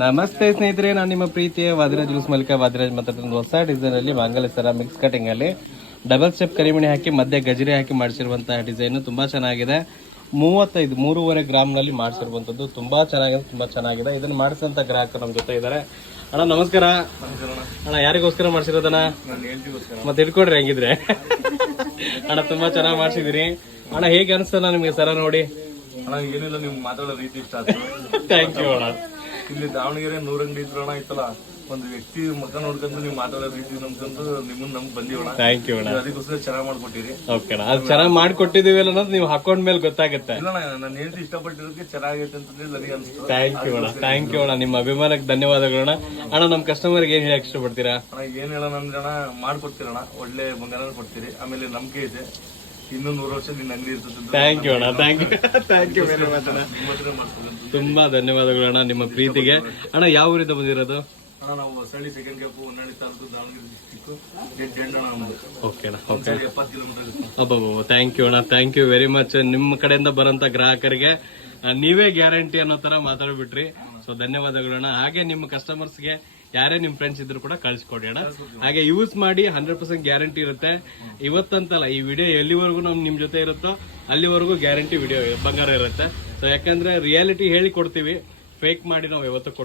ನಮಸ್ತೆ ಸ್ನೇಹಿತರೆ, ನಾನು ನಿಮ್ಮ ಪ್ರೀತಿಯ ವಾದಿರಾಜ್ ಜ್ಯೂಸ್ ಮಲ್ಲಿಕ ವಾದಿರಾಜ್ ಮಾತಾಡ್ತೀನಿ. ಹೊಸ ಡಿಸೈನ್ ಅಲ್ಲಿ ಮಂಗಲ ಸರ ಮಿಕ್ಸ್ ಕಟಿಂಗ್ ಅಲ್ಲಿ ಡಬಲ್ ಸ್ಟೆಪ್ ಕರಿಮಣಿ ಹಾಕಿ ಮಧ್ಯೆ ಗಜರಿ ಹಾಕಿ ಮಾಡಿಸಿರುವಂತಹ ಡಿಸೈನ್ ತುಂಬಾ ಚೆನ್ನಾಗಿದೆ. 3.5 ಗ್ರಾಮ್ ನಲ್ಲಿ ಮಾಡಿಸಿರುವಂತದ್ದು ತುಂಬಾ ಚೆನ್ನಾಗಿದೆ. ಇದನ್ನ ಮಾಡಿಸಿದಂತ ಗ್ರಾಹಕರು ನಮ್ಮ ಜೊತೆ ಇದ್ದಾರೆ. ಅಣ್ಣ ನಮಸ್ಕಾರ. ಅಣ್ಣ ಯಾರಿಗೋಸ್ಕರ ಮಾಡಿಸಿರೋದಣ್ಣ? ಮತ್ತೆ ಇಟ್ಕೊಡ್ರಿ ಹೆಂಗಿದ್ರೆ. ಅಣ್ಣ ತುಂಬಾ ಚೆನ್ನಾಗಿ ಮಾಡಿಸಿದಿರಿ ಅಣ್ಣ. ಹೇಗೆ ಅನಿಸ್ತಲ್ಲ ನಿಮ್ಗೆ ಸರ ನೋಡಿ? ಅಣ್ಣ ಏನಿಲ್ಲ, ನೀವು ಮಾತಾಡೋ ರೀತಿ ಇಷ್ಟ ಆಯ್ತು. ಥ್ಯಾಂಕ್ ಯು ಅಣ್ಣ. ಇಲ್ಲಿ ದಾವಣಗೆರೆ 100 ಅಂಗಡಿ ಇದ್ರು ಅಣ್ಣ, ಇತ್ತಲ್ಲ ಒಂದು ವ್ಯಕ್ತಿ ಮುಖ ನೋಡ್ಕೊಂಡು ನೀವು ಮಾತಾಡೋ ರೀತಿ ನಮ್ಗಂತೂ ನಿಮ್ಮನ್ನ ನಮ್ಗೆ ಬಂದಿವಣ. ಥ್ಯಾಂಕ್ ಯು ಅಣ್ಣ. ಅದಕ್ಕೋಸ್ಕರ ಚೆನ್ನಾಗಿ ಮಾಡ್ಕೊಟ್ಟಿರಿ. ಓಕೆ ಅಣ್ಣ, ಅದು ಚೆನ್ನಾಗಿ ಮಾಡ್ಕೊಟ್ಟಿದೀವಿ ಅನ್ನೋದು ನೀವು ಹಾಕೊಂಡ್ ಮೇಲೆ ಗೊತ್ತಾಗುತ್ತೆ. ಇಲ್ಲ ನಾನು ಹೇಳ್ತಿ ಇಷ್ಟಪಟ್ಟಿರೋದಕ್ಕೆ ಚೆನ್ನಾಗೈತೆ ಅಂತ ನನಗೆ ಅನ್ಸುತ್ತೆ. ಥ್ಯಾಂಕ್ ಯು ಅಣ್ಣ, ಥ್ಯಾಂಕ್ ಯು ಅಣ್ಣ. ನಿಮ್ಮ ಅಭಿಮಾನಕ್ಕೆ ಧನ್ಯವಾದಗಳಣ್ಣ. ಅಣ್ಣ ನಮ್ಮ ಕಸ್ಟಮರ್ಗೆ ಏನ್ ಹೇಳಕ್ ಇಷ್ಟಪಡ್ತೀರಾ? ಅಣ್ಣ ಏನ್ ಹೇಳೋಣ ಅಂದ್ರೆ ಅಣ್ಣ, ಮಾಡ್ಕೊಡ್ತೀರಣ್ಣ, ಒಳ್ಳೆ ಬಂಗಾರ ಕೊಡ್ತೀರಿ. ಆಮೇಲೆ ನಂಬಿಕೆ ಇದೆ, ಇನ್ನೂ 100 ವರ್ಷ ನಿನ್ನ ಅಂಗಡಿ ಇರ್ತದೆ. ಥ್ಯಾಂಕ್ ಯು ಅಣ್ಣ, ಥ್ಯಾಂಕ್ ಯು ವೆರಿ ಮಚ್ ಅಣ್ಣ. ತುಂಬಾ ಧನ್ಯವಾದಗಳು ಅಣ್ಣ ನಿಮ್ಮ ಪ್ರೀತಿಗೆ. ಅಣ್ಣ ಯಾವ ಊರಿಂದ ಬಂದಿರೋದು? ಅಣ್ಣ ನಾವು Hosalli second camp, Honnali taluk, Davangere district. Okay ಅಣ್ಣ, ಓಕೆ. 70 ಕಿಲೋಮೀಟರ್. ಅಬ್ಬಬ್ಬ, ಥ್ಯಾಂಕ್ ಯು ಅಣ್ಣ, ಥ್ಯಾಂಕ್ ಯು ವೆರಿ ಮಚ್. ನಿಮ್ಮ ಕಡೆಯಿಂದ ಬರೋಂತ ಗ್ರಾಹಕರಿಗೆ ನೀವೇ ಗ್ಯಾರಂಟಿ ಅನ್ನೋ ತರ ಮಾತಾಡ್ಬಿಟ್ರಿ. ಸೊ ಧನ್ಯವಾದಗಳಣ್ಣ. ಹಾಗೆ ನಿಮ್ಮ ಕಸ್ಟಮರ್ಸ್ಗೆ ಯಾರೇ ನಿಮ್ ಫ್ರೆಂಡ್ಸ್ ಇದ್ರು ಕೂಡ ಕಳ್ಸಿಕೊಡಿ ಅಣ್ಣ. ಹಾಗೆ ಯೂಸ್ ಮಾಡಿ 100% ಗ್ಯಾರಂಟಿ ಇರುತ್ತೆ. ಇವತ್ತಂತಲ್ಲ, ಈ ವಿಡಿಯೋ ಎಲ್ಲಿವರೆಗೂ ನಿಮ್ ಜೊತೆ ಇರುತ್ತೋ ಅಲ್ಲಿವರೆಗೂ ಗ್ಯಾರಂಟಿ ವಿಡಿಯೋ ಬಂಗಾರ ಇರುತ್ತೆ. ಸೊ ಯಾಕಂದ್ರೆ ರಿಯಾಲಿಟಿ ಹೇಳಿ ಕೊಡ್ತೀವಿ, ಫೇಕ್ ಮಾಡಿ ನಾವು ಯಾವತ್ತೂ ಕೊಟ್ಟಿಲ್ಲ.